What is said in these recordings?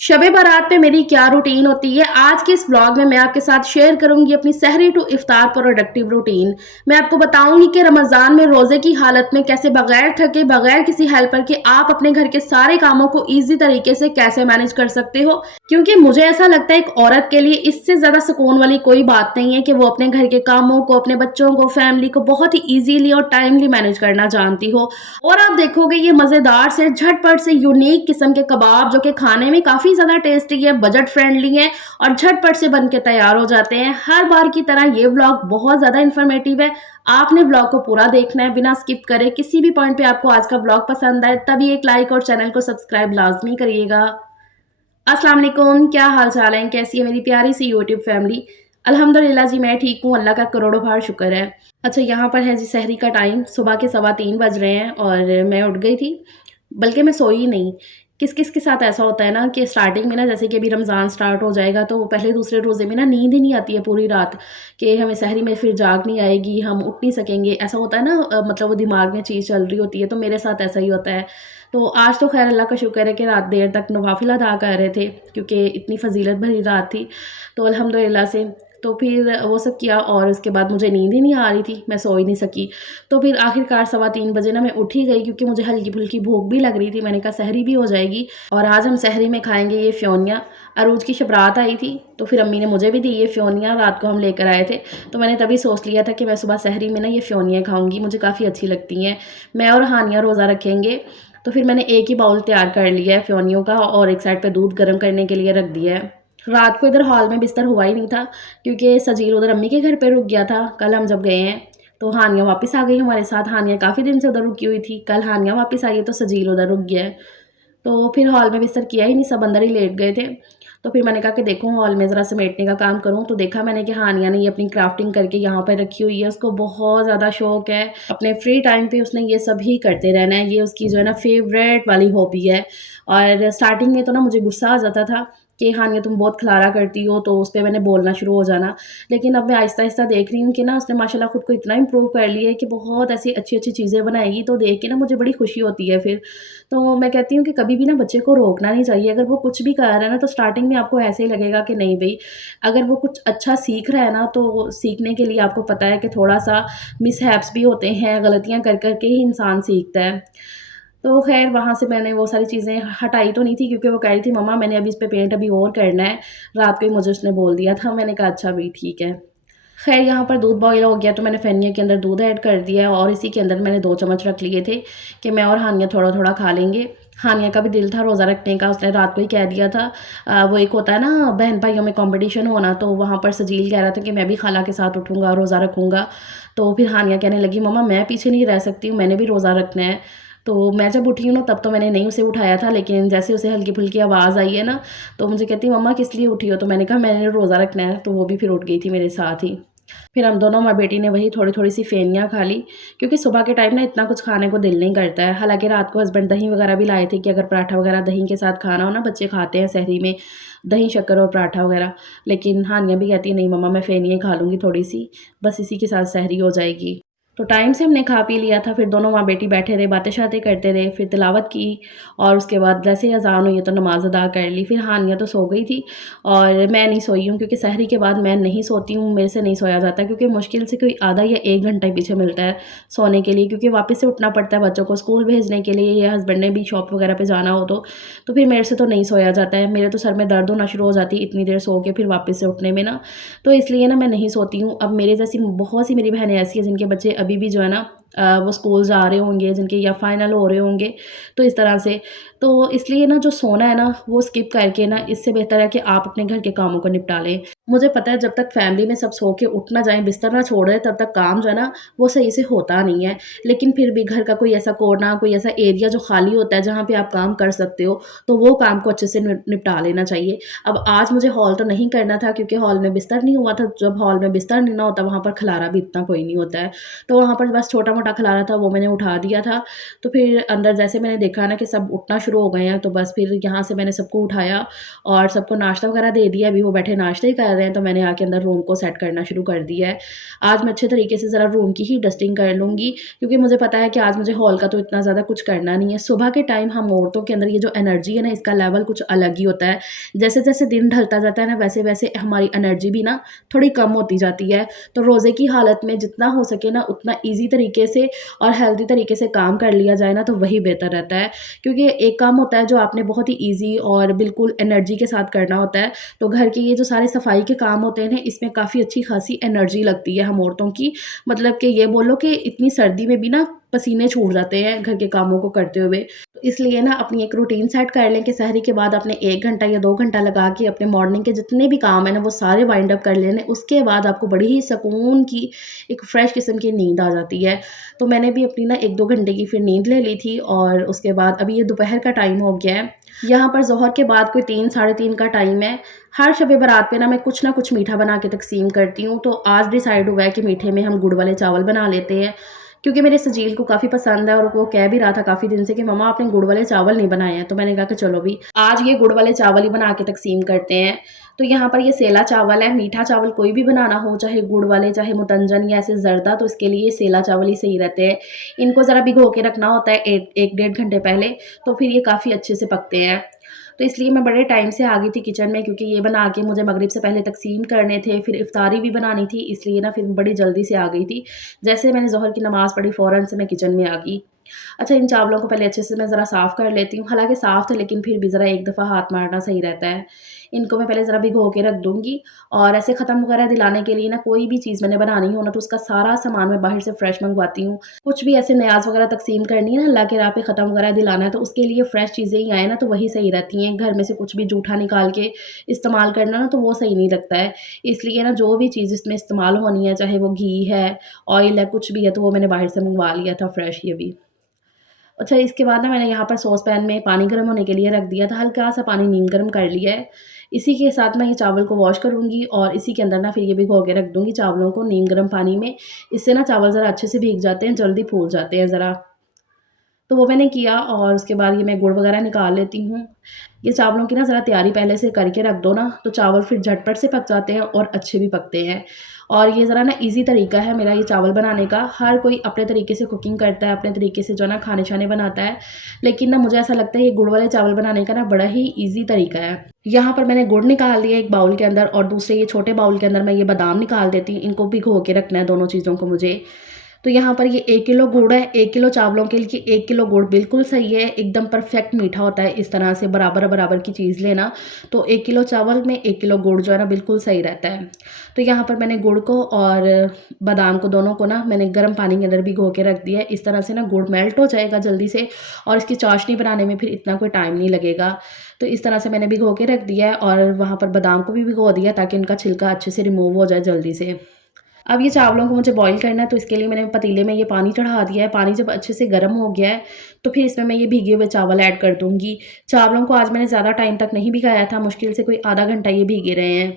शब-ए बारात पे मेरी क्या रूटीन होती है, आज के इस व्लॉग में मैं आपके साथ शेयर करूँगी अपनी सहरी टू इफ्तार प्रोडक्टिव रूटीन। मैं आपको बताऊँगी कि रमज़ान में रोज़े की हालत में कैसे बगैर थके, बगैर किसी हेल्पर के आप अपने घर के सारे कामों को ईज़ी तरीके से कैसे मैनेज कर सकते हो। क्योंकि मुझे ऐसा लगता है एक औरत के लिए इससे ज़्यादा सुकून वाली कोई बात नहीं है कि वो अपने घर के कामों को, अपने बच्चों को, फैमिली को बहुत ही ईज़िली और टाइमली मैनेज करना जानती हो। और आप देखोगे ये मज़ेदार से, झटपट से, यूनिक किस्म के कबाब जो कि खाने में काफ़ी ज़्यादा टेस्टी है, बजट फ्रेंडली है और झटपट से बन के तैयार हो जाते हैं। हर बार की तरह ये व्लॉग बहुत ज़्यादा इन्फॉर्मेटिव है। आपने व्लॉग को पूरा देखना है बिना स्किप करे। किसी भी पॉइंट पे आपको आज का व्लॉग पसंद आए तभी एक लाइक और चैनल को सब्सक्राइब लाज़मी करिएगा। अस्सलाम वालेकुम, क्या हाल चाल है? कैसी है मेरी प्यारी सी यूट्यूब फैमिली? अल्हम्दुलिल्लाह जी मैं ठीक हूँ, अल्लाह का करोड़ों बार शुक्र है। अच्छा, यहाँ पर है जी सहरी का टाइम, सुबह के 3:15 बज रहे हैं और मैं उठ गई थी, बल्कि मैं सोई नहीं। किस-किस के साथ ऐसा होता है ना कि स्टार्टिंग में ना जैसे कि अभी रमज़ान स्टार्ट हो जाएगा तो पहले दूसरे रोज़े में ना नींद ही नहीं आती है पूरी रात कि हमें सहरी में फिर जाग नहीं आएगी, हम उठ नहीं सकेंगे, ऐसा होता है ना मतलब वो दिमाग में चीज़ चल रही होती है, तो मेरे साथ ऐसा ही होता है। तो आज तो ख़ैर अल्लाह का शुक्र है कि रात देर तक नवाफ़िल अदा कर रहे थे क्योंकि इतनी फ़ज़ीलत भरी रात थी, तो अल्हम्दुलिल्लाह से। तो फिर वो सब किया और उसके बाद मुझे नींद ही नहीं आ रही थी, मैं सो ही नहीं सकी। तो फिर आखिरकार 3:15 बजे ना मैं उठ ही गई क्योंकि मुझे हल्की-फुल्की भूख भी लग रही थी। मैंने कहा सहरी भी हो जाएगी और आज हम सहरी में खाएँगे ये फ़्योनिया। अरूज की शबरात आई थी, तो फिर अम्मी ने मुझे भी दी ये फ़्योनिया, रात को हम लेकर आए थे। तो मैंने तभी सोच लिया था कि मैं सुबह सहरी में ना ये फ़्योनिया खाऊँगी, मुझे काफ़ी अच्छी लगती हैं। मैं और हानिया रोज़ा रखेंगे, तो फिर मैंने एक ही बाउल तैयार कर लिया है फ़्योनियों का और एक साइड पे दूध गर्म करने के लिए रख दिया है। रात को इधर हॉल में बिस्तर हुआ ही नहीं था क्योंकि सजील उधर अम्मी के घर पे रुक गया था, कल हम जब गए हैं। तो हानिया वापस आ गई हमारे साथ, हानिया काफ़ी दिन से उधर रुकी हुई थी, कल हानिया वापस आई है तो सजील उधर रुक गया है। तो फिर हॉल में बिस्तर किया ही नहीं, सब अंदर ही लेट गए थे। तो फिर मैंने कहा कि देखो हॉल में ज़रा समेटने का काम करूँ, तो देखा मैंने कि हानिया ने ये अपनी क्राफ्टिंग करके यहाँ पर रखी हुई है, उसको बहुत ज़्यादा शौक है। अपने फ्री टाइम पे उसने ये सब ही करते रहना है, ये उसकी जो है ना फ़ेवरेट वाली हॉबी है। और स्टार्टिंग में तो ना मुझे गुस्सा आ जाता था कि हानिया तुम बहुत खिलारा करती हो, तो उस पे मैंने बोलना शुरू हो जाना। लेकिन अब मैं आहिस्ता-आहिस्ता देख रही हूँ कि ना उसने माशाल्लाह खुद को इतना इम्प्रूव कर लिया है कि बहुत ऐसी अच्छी-अच्छी चीज़ें बनाएगी, तो देख के ना मुझे बड़ी खुशी होती है फिर। तो मैं कहती हूँ कि कभी भी ना बच्चे को रोकना नहीं चाहिए, अगर वो कुछ भी कर रहा है ना तो स्टार्टिंग में आपको ऐसे ही लगेगा कि नहीं भई, अगर वो कुछ अच्छा सीख रहा है ना तो सीखने के लिए आपको पता है कि थोड़ा-सा मिसहैप्स भी होते हैं, गलतियाँ कर कर के ही इंसान सीखता है। तो ख़ैर वहाँ से मैंने वो सारी चीज़ें हटाई तो नहीं थी क्योंकि वो कह रही थी मम्मा मैंने अभी इस पे पेंट अभी और करना है, रात को ही मुझे उसने बोल दिया था। मैंने कहा अच्छा भई ठीक है। ख़ैर यहाँ पर दूध बॉयल हो गया तो मैंने फ़ेनिया के अंदर दूध ऐड कर दिया और इसी के अंदर मैंने 2 चम्मच रख लिए थे कि मैं और हानिया थोड़ा-थोड़ा खा लेंगे। हानिया का भी दिल था रोज़ा रखने का, उसने रात को ही कह दिया था। वो एक होता है ना बहन-भाइयों में कॉम्पिटिशन होना, तो वहाँ पर सजील कह रहा था कि मैं भी खाला के साथ उठूँगा, रोज़ा रखूँगा। तो फिर हानिया कहने लगी मम्मा मैं पीछे नहीं रह सकती हूँ, मैंने भी रोज़ा रखना है। तो मैं जब उठी हूँ ना तब तो मैंने नहीं उसे उठाया था, लेकिन जैसे उसे हल्की-फुल्की आवाज़ आई है ना, तो मुझे कहती मम्मा किस लिए उठी हो? तो मैंने कहा मैंने रोज़ा रखना है, तो वो भी फिर उठ गई थी मेरे साथ ही। फिर हम दोनों माँ बेटी ने वही थोड़ी-थोड़ी सी फेनियाँ खा ली, क्योंकि सुबह के टाइम ना इतना कुछ खाने को दिल नहीं करता है। हालाँकि रात को हस्बैंड दही वगैरह भी लाए थे कि अगर पराठा वगैरह दही के साथ खाना हो ना, बच्चे खाते हैं सहरी में दही शक्कर और पराठा वगैरह। लेकिन हानिया भी कहती है नहीं मम्मा मैं फेनिया ही खा लूँगी थोड़ी-सी, बस इसी के साथ सहरी हो जाएगी। तो टाइम से हमने खा पी लिया था, फिर दोनों माँ बेटी बैठे रहे, बातें-शातें करते रहे, फिर तिलावत की और उसके बाद जैसे ही अज़ान हुई तो नमाज़ अदा कर ली। फिर हानिया तो सो गई थी और मैं नहीं सोई हूँ क्योंकि सहरी के बाद मैं नहीं सोती हूँ, मेरे से नहीं सोया जाता क्योंकि मुश्किल से कोई आधा या 1 घंटा पीछे मिलता है सोने के लिए क्योंकि वापस से उठना पड़ता है बच्चों को स्कूल भेजने के लिए या हस्बैंड ने भी शॉप वगैरह पे जाना हो तो फिर मेरे से तो नहीं सोया जाता है। मेरे तो सर में दर्द होना शुरू हो जाती है इतनी देर सो के फिर वापस से उठने में ना, तो इसलिए ना मैं नहीं सोती हूँ। अब मेरे जैसी बहुत सी मेरी बहनें ऐसी हैं जिनके बच्चे अभी भी जो है ना वो स्कूल जा रहे होंगे, जिनके या फाइनल हो रहे होंगे, तो इस तरह से। तो इसलिए ना जो सोना है ना, वो स्किप करके ना इससे बेहतर है कि आप अपने घर के कामों को निपटा लें। मुझे पता है जब तक फैमिली में सब सो के उठ ना जाएँ, बिस्तर ना छोड़ दें, तब तक काम जो है ना, वो सही से होता नहीं है। लेकिन फिर भी घर का कोई ऐसा कोना, कोई ऐसा एरिया जो खाली होता है, जहाँ पे आप काम कर सकते हो, तो वो काम को अच्छे से निपटा लेना चाहिए। अब आज मुझे हॉल तो नहीं करना था क्योंकि हॉल में बिस्तर नहीं हुआ था। जब हॉल में बिस्तर नहीं ना होता, वहाँ पर खलारा भी इतना कोई नहीं होता है। तो वहाँ पर बस छोटा-मोटा आटा खिला रहा था वो मैंने उठा दिया था। तो फिर अंदर जैसे मैंने देखा ना कि सब उठना शुरू हो गए हैं, तो बस फिर यहाँ से मैंने सबको उठाया और सबको नाश्ता वगैरह दे दिया। अभी वो बैठे नाश्ता ही कर रहे हैं, तो मैंने आके अंदर रूम को सेट करना शुरू कर दिया है। आज मैं अच्छे तरीके से ज़रा रूम की ही डस्टिंग कर लूँगी, क्योंकि मुझे पता है कि आज मुझे हॉल का तो इतना ज़्यादा कुछ करना नहीं है। सुबह के टाइम हम औरतों के अंदर ये जो एनर्जी है ना, इसका लेवल कुछ अलग ही होता है। जैसे-जैसे दिन ढलता जाता है ना, वैसे-वैसे हमारी एनर्जी भी ना थोड़ी कम होती जाती है। तो रोज़े की हालत में जितना हो सके ना उतना ईज़ी तरीके से और हेल्दी तरीके से काम कर लिया जाए ना, तो वही बेहतर रहता है। क्योंकि एक काम होता है जो आपने बहुत ही ईज़ी और बिल्कुल एनर्जी के साथ करना होता है। तो घर के ये जो सारे सफाई के काम होते हैं ना, इसमें काफ़ी अच्छी खासी एनर्जी लगती है हम औरतों की। मतलब कि ये बोलो कि इतनी सर्दी में भी ना पसीने छूट जाते हैं घर के कामों को करते हुए। तो इसलिए ना अपनी एक रूटीन सेट कर लें कि सहरी के बाद आपने 1 घंटा या 2 घंटा लगा के अपने मॉर्निंग के जितने भी काम हैं ना, वो सारे वाइंड अप कर लेने। उसके बाद आपको बड़ी ही सुकून की एक फ्रेश किस्म की नींद आ जाती है। तो मैंने भी अपनी ना 1-2 घंटे की फिर नींद ले ली थी और उसके बाद अभी ये दोपहर का टाइम हो गया है। यहाँ पर ज़ोहर के बाद कोई 3 साढ़े 3 का टाइम है। हर शब बारात पे ना मैं कुछ ना कुछ मीठा बना के तक़सीम करती हूँ। तो आज डिसाइड हुआ है कि मीठे में हम गुड़ वाले चावल बना लेते हैं, क्योंकि मेरे सजील को काफ़ी पसंद है और वो कह भी रहा था काफ़ी दिन से कि मम्मा आपने गुड़ वाले चावल नहीं बनाए हैं। तो मैंने कहा कि चलो भी आज ये गुड़ वाले चावल ही बना के तक़सीम करते हैं। तो यहाँ पर ये सेला चावल है। मीठा चावल कोई भी बनाना हो, चाहे गुड़ वाले, चाहे मुतंजन या ऐसे ज़र्दा, तो इसके लिए सेला चावल ही सही रहते हैं। इनको ज़रा भिगो के रखना होता है 1 डेढ़ घंटे पहले, तो फिर ये काफ़ी अच्छे से पकते हैं। तो इसलिए मैं बड़े टाइम से आ गई थी किचन में, क्योंकि ये बना के मुझे मगरिब से पहले तक़सीम करने थे, फिर इफ्तारी भी बनानी थी, इसलिए ना फिर बड़ी जल्दी से आ गई थी। जैसे मैंने ज़ोहर की नमाज़ पढ़ी फ़ौरन से मैं किचन में आ गई। अच्छा, इन चावलों को पहले अच्छे से मैं ज़रा साफ़ कर लेती हूँ। हालाँकि साफ़ थे, लेकिन फिर भी ज़रा एक दफ़ा हाथ मारना सही रहता है। इनको मैं पहले ज़रा भिगो के रख दूँगी और ऐसे ख़त्म वगैरह दिलाने के लिए ना कोई भी चीज़ मैंने बनानी हो ना, तो उसका सारा सामान मैं बाहर से फ्रेश मँगवाती हूँ। कुछ भी ऐसे न्याज़ वगैरह तक़सीम करनी है ना, अल्लाह के राह पे ख़त्म वगैरह दिलाना है, तो उसके लिए फ्रेश चीज़ें ही आएँ ना, तो वही सही रहती हैं। घर में से कुछ भी जूठा निकाल के इस्तेमाल करना ना, तो वो सही नहीं लगता है। इसलिए ना जो भी चीज़ इसमें इस्तेमाल होनी है, चाहे वो घी है, ऑयल है, कुछ भी है, तो वो मैंने बाहर से मँगवा लिया था फ्रेश ये भी। अच्छा, इसके बाद ना मैंने यहाँ पर सॉस पैन में पानी गर्म होने के लिए रख दिया था, हल्का-सा पानी नीम गर्म कर लिया है। इसी के साथ मैं ये चावल को वॉश करूँगी और इसी के अंदर ना फिर ये भिगो के रख दूँगी चावलों को नीम गर्म पानी में। इससे ना चावल ज़रा अच्छे से भीग जाते हैं, जल्दी फूल जाते हैं ज़रा। तो वो मैंने किया और उसके बाद ये मैं गुड़ वगैरह निकाल लेती हूँ। ये चावलों की ना ज़रा तैयारी पहले से करके रख दो ना, तो चावल फिर झटपट से पक जाते हैं और अच्छे भी पकते हैं। और ये ज़रा ना ईज़ी तरीका है मेरा ये चावल बनाने का। हर कोई अपने तरीके से कुकिंग करता है, अपने तरीके से जो है ना खाने-शाने बनाता है। लेकिन ना मुझे ऐसा लगता है ये गुड़ वाले चावल बनाने का ना बड़ा ही ईज़ी तरीका है। यहाँ पर मैंने गुड़ निकाल लिया एक बाउल के अंदर और दूसरे ये छोटे बाउल के अंदर मैं ये बादाम निकाल देती हूँ। इनको भिगो के रखना है दोनों चीज़ों को मुझे। तो यहाँ पर ये 1 किलो गुड़ है, 1 किलो चावलों के लिए 1 किलो गुड़ बिल्कुल सही है, एकदम परफेक्ट मीठा होता है। इस तरह से बराबर-बराबर की चीज़ लेना, तो 1 किलो चावल में 1 किलो गुड़ जो है ना बिल्कुल सही रहता है। तो यहाँ पर मैंने गुड़ को और बादाम को दोनों को ना मैंने गर्म पानी के अंदर भिगो के रख दिया है। इस तरह से ना गुड़ मेल्ट हो जाएगा जल्दी से और इसकी चाशनी बनाने में फिर इतना कोई टाइम नहीं लगेगा। तो इस तरह से मैंने भिगो के रख दिया है और वहाँ पर बादाम को भी भिगो दिया ताकि उनका छिलका अच्छे से रिमूव हो जाए जल्दी से। अब ये चावलों को मुझे बॉईल करना है, तो इसके लिए मैंने पतीले में ये पानी चढ़ा दिया है। पानी जब अच्छे से गर्म हो गया है, तो फिर इसमें मैं ये भीगे हुए चावल ऐड कर दूँगी। चावलों को आज मैंने ज़्यादा टाइम तक नहीं भिगाया था, मुश्किल से कोई आधा घंटा ये भीगे रहे हैं।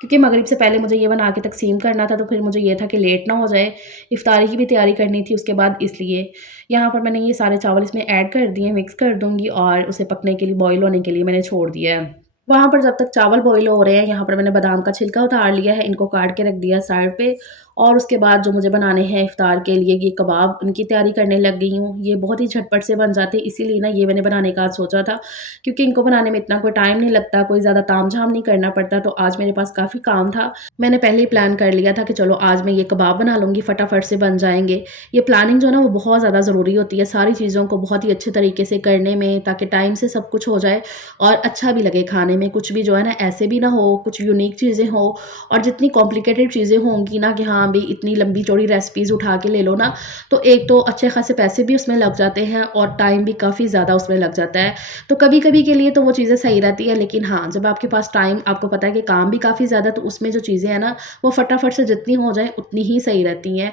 क्योंकि मगरिब से पहले मुझे ये बना के तक़सीम करना था, तो फिर मुझे ये था कि लेट ना हो जाए। इफ्तारी की भी तैयारी करनी थी उसके बाद, इसलिए। यहाँ पर मैंने ये सारे चावल इसमें ऐड कर दिए, मिक्स कर दूँगी और उसे पकने के लिए, बॉयल होने के लिए मैंने छोड़ दिया है। वहाँ पर जब तक चावल बॉयल हो रहे हैं, यहाँ पर मैंने बादाम का छिलका उतार लिया है, इनको काट के रख दिया साइड पे और उसके बाद जो मुझे बनाने हैं इफ्तार के लिए ये कबाब, उनकी तैयारी करने लग गई हूँ। ये बहुत ही झटपट से बन जाते हैं, इसीलिए ना ये मैंने बनाने का आज सोचा था, क्योंकि इनको बनाने में इतना कोई टाइम नहीं लगता, कोई ज़्यादा तामझाम नहीं करना पड़ता। तो आज मेरे पास काफ़ी काम था, मैंने पहले ही प्लान कर लिया था कि चलो आज मैं ये कबाब बना लूँगी, फटाफट से बन जाएँगे। ये प्लानिंग जो है ना वो बहुत ज़्यादा ज़रूरी होती है, सारी चीज़ों को बहुत ही अच्छे तरीके से करने में, ताकि टाइम से सब कुछ हो जाए और अच्छा भी लगे खाने में। कुछ भी जो है ना ऐसे भी ना हो, कुछ यूनिक चीज़ें हो और जितनी कॉम्प्लिकेटेड चीज़ें होंगी ना कि हाँ भई इतनी लंबी चौड़ी रेसिपीज़ उठा के ले लो ना, तो एक तो अच्छे खासे पैसे भी उसमें लग जाते हैं और टाइम भी काफ़ी ज़्यादा उसमें लग जाता है। तो कभी-कभी के लिए तो वो चीज़ें सही रहती है, लेकिन हाँ, जब आपके पास टाइम, आपको पता है कि काम भी काफ़ी ज़्यादा, तो उसमें जो चीज़ें हैं ना, वो फटाफट से जितनी हो जाएँ उतनी ही सही रहती हैं।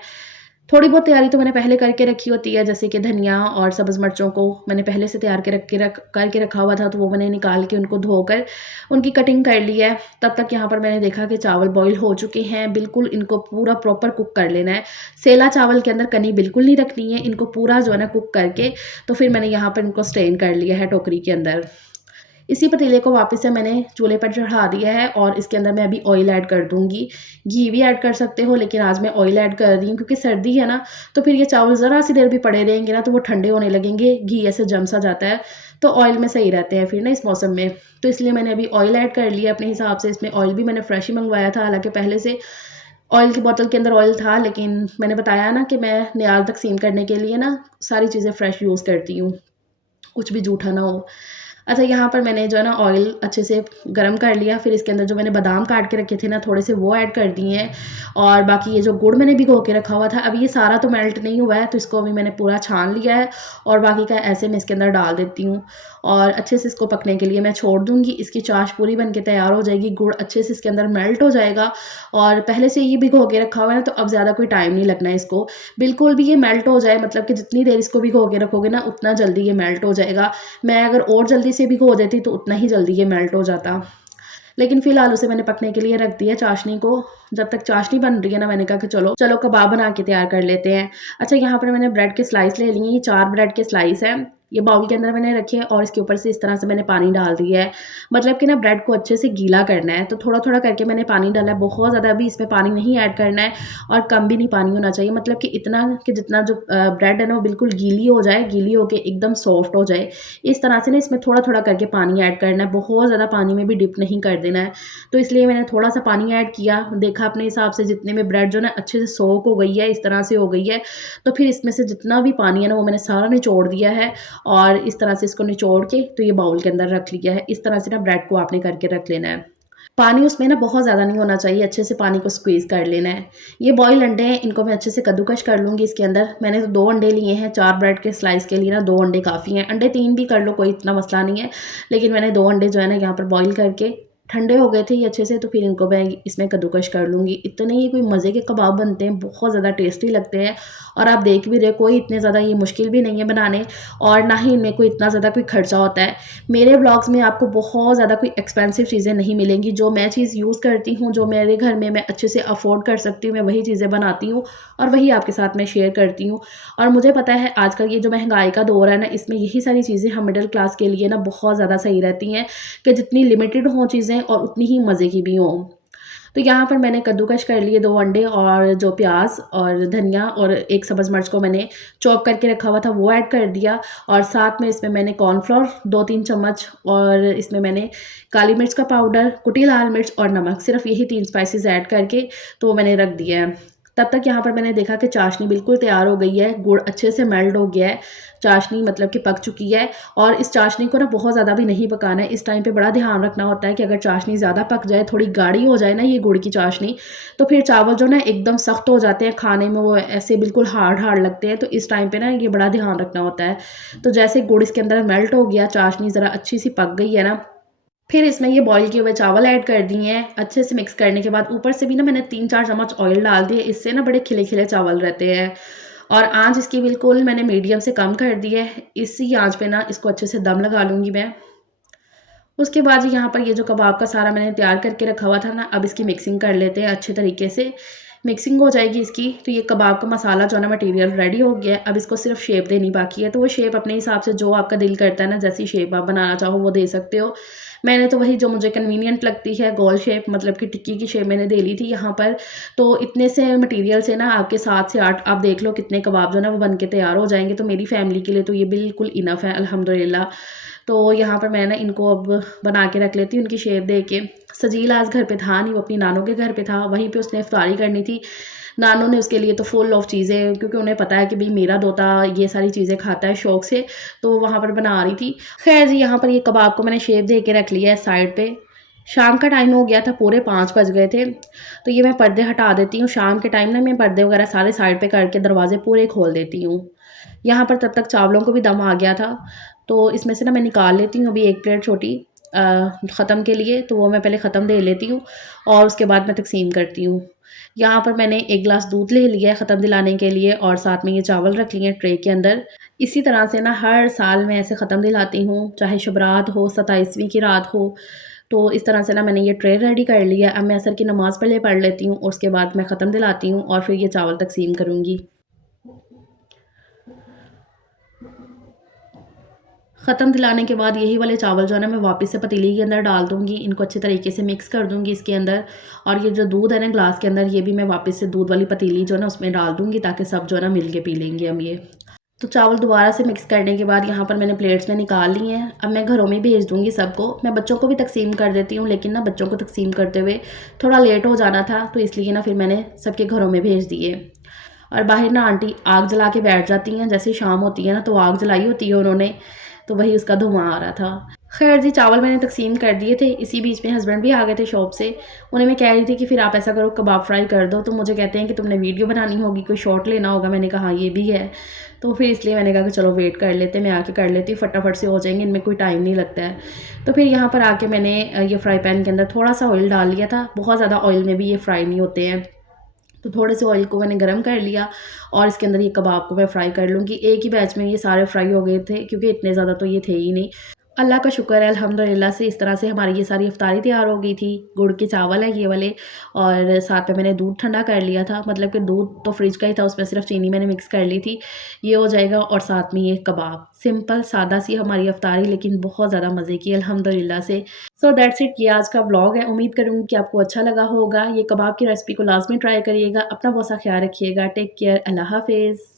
थोड़ी बहुत तैयारी तो मैंने पहले करके रखी होती है, जैसे कि धनिया और सब्ज़ मिर्चों को मैंने पहले से तैयार करके रखा हुआ था, तो वो मैंने निकाल के उनको धोकर उनकी कटिंग कर ली है। तब तक यहाँ पर मैंने देखा कि चावल बॉईल हो चुके हैं, बिल्कुल इनको पूरा प्रॉपर कुक कर लेना है। सेला चावल के अंदर कनी बिल्कुल नहीं रखनी है, इनको पूरा जो है ना कुक करके तो फिर मैंने यहाँ पर इनको स्ट्रेन कर लिया है टोकरी के अंदर। इसी पतीले को वापस से मैंने चूल्हे पर चढ़ा दिया है और इसके अंदर मैं अभी ऑयल ऐड कर दूँगी। घी भी ऐड कर सकते हो, लेकिन आज मैं ऑयल ऐड कर रही हूँ क्योंकि सर्दी है ना, तो फिर ये चावल ज़रा सी देर भी पड़े रहेंगे ना तो वो ठंडे होने लगेंगे, घी ऐसे जम सा जाता है, तो ऑयल में सही रहते हैं फिर ना इस मौसम में। तो इसलिए मैंने अभी ऑयल ऐड कर लिया अपने हिसाब से। इसमें ऑयल भी मैंने फ्रेश ही मंगवाया था, हालाँकि पहले से ऑयल की बोतल के अंदर ऑयल था, लेकिन मैंने बताया ना कि मैं नियाज़ तक़सीम करने के लिए ना सारी चीज़ें फ्रेश यूज़ करती हूँ, कुछ भी जूठा ना हो। अच्छा, यहाँ पर मैंने जो है ना ऑयल अच्छे से गरम कर लिया, फिर इसके अंदर जो मैंने बादाम काट के रखे थे ना थोड़े से वो ऐड कर दिए हैं, और बाकी ये जो गुड़ मैंने भिगो के रखा हुआ था, अभी ये सारा तो मेल्ट नहीं हुआ है, तो इसको अभी मैंने पूरा छान लिया है और बाकी का ऐसे मैं इसके अंदर डाल देती हूँ और अच्छे से इसको पकने के लिए मैं छोड़ दूँगी। इसकी चाश पूरी बन के तैयार हो जाएगी, गुड़ अच्छे से इसके अंदर मेल्ट हो जाएगा और पहले से ये भिगो के रखा हुआ है ना, तो अब ज़्यादा कोई टाइम नहीं लगना है इसको। बिल्कुल भी ये मेल्ट हो जाए, मतलब कि जितनी देर इसको भिगो के रखोगे ना उतना जल्दी ये मेल्ट हो जाएगा। मैं अगर और जल्दी से भिगो देती तो उतना ही जल्दी ये मेल्ट हो जाता। लेकिन फ़िलहाल उसे मैंने पकने के लिए रख दिया चाशनी को। जब तक चाशनी बन रही है ना, मैंने कहा कि चलो कबाब बना के तैयार कर लेते हैं। अच्छा, यहाँ पर मैंने ब्रेड के स्लाइस ले लिए हैं, ये 4 ब्रेड के स्लाइस हैं। ये बाउल के अंदर मैंने रखे हैं और इसके ऊपर से इस तरह से मैंने पानी डाल दिया है। मतलब कि ना ब्रेड को अच्छे से गीला करना है, तो थोड़ा-थोड़ा करके मैंने पानी डाला है। बहुत ज़्यादा भी इसमें पानी नहीं ऐड करना है और कम भी नहीं पानी होना चाहिए। मतलब कि इतना कि जितना जो ब्रेड है ना वो बिल्कुल गीली हो जाए, गीली होके एकदम सॉफ्ट हो जाए। इस तरह से ना इसमें थोड़ा-थोड़ा करके पानी ऐड करना है, बहुत ज़्यादा पानी में भी डिप नहीं कर देना है। तो इसलिए मैंने थोड़ा-सा पानी ऐड किया, देखा अपने हिसाब से जितने में ब्रेड जो है ना अच्छे से सोक हो गई है, इस तरह से हो गई है, तो फिर इसमें से जितना भी पानी है ना वो मैंने सारा निचोड़ दिया है और इस तरह से इसको निचोड़ के तो ये बाउल के अंदर रख लिया है। इस तरह से ना ब्रेड को आपने करके रख लेना है। पानी उसमें ना बहुत ज़्यादा नहीं होना चाहिए, अच्छे से पानी को स्क्वीज़ कर लेना है। ये बॉयल अंडे हैं, इनको मैं अच्छे से कद्दूकश कर लूँगी इसके अंदर। मैंने तो 2 अंडे लिए हैं, 4 ब्रेड के स्लाइस के लिए ना 2 अंडे काफ़ी हैं। अंडे 3 भी कर लो, कोई इतना मसला नहीं है, लेकिन मैंने 2 अंडे जो है ना यहाँ पर बॉयल करके ठंडे हो गए थे ये अच्छे से, तो फिर इनको मैं इसमें कद्दूकश कर लूँगी। इतने ही कोई मज़े के कबाब बनते हैं, बहुत ज़्यादा टेस्टी लगते हैं और आप देख भी रहे, कोई इतने ज़्यादा ये मुश्किल भी नहीं है बनाने और ना ही इनमें कोई इतना ज़्यादा कोई खर्चा होता है। मेरे व्लॉग्स में आपको बहुत ज़्यादा कोई एक्सपेंसिव चीज़ें नहीं मिलेंगी। जो मैं चीज़ यूज़ करती हूँ, जो मेरे घर में मैं अच्छे से अफ़ोर्ड कर सकती हूँ, मैं वही चीज़ें बनाती हूँ और वही आपके साथ मैं शेयर करती हूँ। और मुझे पता है आजकल ये जो महँगाई का दौर है ना, इसमें यही सारी चीज़ें हम मिडल क्लास के लिए ना बहुत ज़्यादा सही रहती हैं कि जितनी लिमिटेड हों चीज़ें और उतनी ही मज़े की भी हों। तो यहाँ पर मैंने कद्दूकश कर लिए 2 अंडे और जो प्याज और धनिया और 1 सब्ज़ मिर्च को मैंने चॉप करके रखा हुआ था वो ऐड कर दिया और साथ में इसमें मैंने कॉर्नफ्लोर 2-3 चम्मच और इसमें मैंने काली मिर्च का पाउडर, कुटी लाल मिर्च और नमक, सिर्फ़ यही 3 स्पाइसेस ऐड करके तो मैंने रख दिया है। तब तक यहाँ पर मैंने देखा कि चाशनी बिल्कुल तैयार हो गई है, गुड़ अच्छे से मेल्ट हो गया है, चाशनी मतलब कि पक चुकी है और इस चाशनी को ना बहुत ज़्यादा भी नहीं पकाना है। इस टाइम पे बड़ा ध्यान रखना होता है कि अगर चाशनी ज़्यादा पक जाए, थोड़ी गाढ़ी हो जाए ना ये गुड़ की चाशनी, तो फिर चावल जो ना एकदम सख्त हो जाते हैं, खाने में वो ऐसे बिल्कुल हार्ड लगते हैं। तो इस टाइम पे ना ये बड़ा ध्यान रखना होता है। तो जैसे गुड़ इसके अंदर मेल्ट हो गया, चाशनी ज़रा अच्छी सी पक गई है ना, फिर इसमें ये बॉयल किए हुए चावल ऐड कर दिए हैं। अच्छे से मिक्स करने के बाद ऊपर से भी ना मैंने 3-4 चम्मच ऑयल डाल दिए, इससे ना बड़े खिले-खिले चावल रहते हैं। और आँच इसकी बिल्कुल मैंने मीडियम से कम कर दी है। इसी आँच पे ना इसको अच्छे से दम लगा लूँगी मैं। उसके बाद यहाँ पर ये जो कबाब का सारा मैंने तैयार करके रखा हुआ था ना, अब इसकी मिक्सिंग कर लेते हैं अच्छे तरीके से। मिक्सिंग हो जाएगी इसकी, तो ये कबाब का मसाला जो है ना मटीरियल रेडी हो गया है। अब इसको सिर्फ शेप देनी बाकी है, तो वो शेप अपने हिसाब से जो आपका दिल करता है ना, जैसी शेप आप बनाना चाहो वो दे सकते हो। मैंने तो वही जो मुझे कन्वीनियंट लगती है गोल शेप, मतलब कि टिक्की की शेप मैंने दे ली थी यहाँ पर। तो इतने से मटीरियल से ना आपके 7 से 8 आप देख लो कितने कबाब जो है ना वो बन के तैयार हो जाएंगे। तो मेरी फैमिली के लिए तो ये बिल्कुल इनफ है अल्हम्दुलिल्लाह। तो यहाँ पर मैं ना इनको अब बना के रख लेती हूँ उनकी शेप दे के। सजील आज घर पे था नहीं, वो अपनी नानों के घर पे था, वहीं पे उसने इफ्तारी करनी थी। नानों ने उसके लिए तो फुल ऑफ चीज़ें, क्योंकि उन्हें पता है कि भई मेरा दोता ये सारी चीज़ें खाता है शौक़ से, तो वहाँ पर बना रही थी। ख़ैर जी, यहाँ पर ये कबाब को मैंने शेप दे के रख लिया है साइड पे। शाम का टाइम हो गया था, पूरे 5 बज गए थे, तो ये मैं पर्दे हटा देती हूँ। शाम के टाइम ना मैं पर्दे वगैरह सारे साइड पे करके दरवाज़े पूरे खोल देती हूँ। यहाँ पर तब तक चावलों को भी दम आ गया था, तो इसमें से ना मैं निकाल लेती हूँ अभी 1 प्लेट छोटी ख़त्म के लिए, तो वो मैं पहले ख़त्म दे लेती हूँ और उसके बाद मैं तक़सीम करती हूँ। यहाँ पर मैंने 1 ग्लास दूध ले लिया है ख़त्म दिलाने के लिए और साथ में ये चावल रख लिए हैं ट्रे के अंदर। इसी तरह से ना हर साल मैं ऐसे ख़त्म दिलाती हूँ, चाहे शब रात हो, 27वीं की रात हो। तो इस तरह से ना मैंने ये ट्रे रेडी कर लिया। अब मैं असर की नमाज़ पहले पढ़ लेती हूँ और उसके बाद मैं ख़त्म दिलाती हूँ और फिर ये चावल तक़सीम करूँगी। ख़त्म दिलाने के बाद यही वाले चावल जो है ना मैं वापस से पतीली के अंदर डाल दूँगी। इनको अच्छे तरीके से मिक्स कर दूँगी इसके अंदर और ये जो दूध है ना ग्लास के अंदर ये भी मैं वापस से दूध वाली पतीली जो है ना उसमें डाल दूँगी ताकि सब जो है ना मिल के पी लेंगे हम ये। तो चावल दोबारा से मिक्स करने के बाद यहाँ पर मैंने प्लेट्स में निकाल लिए हैं। अब मैं घरों में भेज दूँगी सबको। मैं बच्चों को भी तक़सीम कर देती हूँ लेकिन ना बच्चों को तक़सीम करते हुए थोड़ा लेट हो जाना था तो इसलिए ना फिर मैंने सबके घरों में भेज दिए। और बाहर ना आंटी आग जला के बैठ जाती हैं, जैसे शाम होती है ना तो आग जलाई होती है उन्होंने, तो वही उसका धुआँ आ रहा था। ख़ैर जी चावल मैंने तक़सीम कर दिए थे, इसी बीच में हस्बैंड भी आ गए थे शॉप से। उन्हें मैं कह रही थी कि फिर आप ऐसा करो कबाब फ्राई कर दो, तो मुझे कहते हैं कि तुमने वीडियो बनानी होगी, कोई शॉट लेना होगा। मैंने कहा हाँ ये भी है, तो फिर इसलिए मैंने कहा कि चलो वेट कर लेते, मैं आके कर लेती हूँ, फटाफट से हो जाएंगे, इनमें कोई टाइम नहीं लगता है। तो फिर यहाँ पर आके मैंने ये फ्राई पैन के अंदर थोड़ा सा ऑयल डाल लिया था, बहुत ज़्यादा ऑयल में भी ये फ्राई नहीं होते हैं। तो थोड़े से ऑयल को मैंने गरम कर लिया और इसके अंदर ये कबाब को मैं फ्राई कर लूँगी। एक ही बैच में ये सारे फ्राई हो गए थे क्योंकि इतने ज़्यादा तो ये थे ही नहीं। अल्लाह का शुक्र है अल्हम्दुलिल्लाह से इस तरह से हमारी ये सारी इफ्तारी तैयार हो गई थी। गुड़ के चावल है ये वाले और साथ में मैंने दूध ठंडा कर लिया था, मतलब कि दूध तो फ्रिज का ही था, उसमें सिर्फ चीनी मैंने मिक्स कर ली थी। ये हो जाएगा और साथ में ये कबाब। सिंपल सादा सी हमारी इफ्तारी लेकिन बहुत ज़्यादा मज़े की अल्हम्दुलिल्लाह से। सो दैट्स इट, ये आज का व्लॉग है। उम्मीद करूँगी कि आपको अच्छा लगा होगा। ये कबाब की रेसिपी को लाज़मी ट्राई करिएगा। अपना बहुत सा ख़्याल रखिएगा। Take care. अल्लाह हाफ़िज़।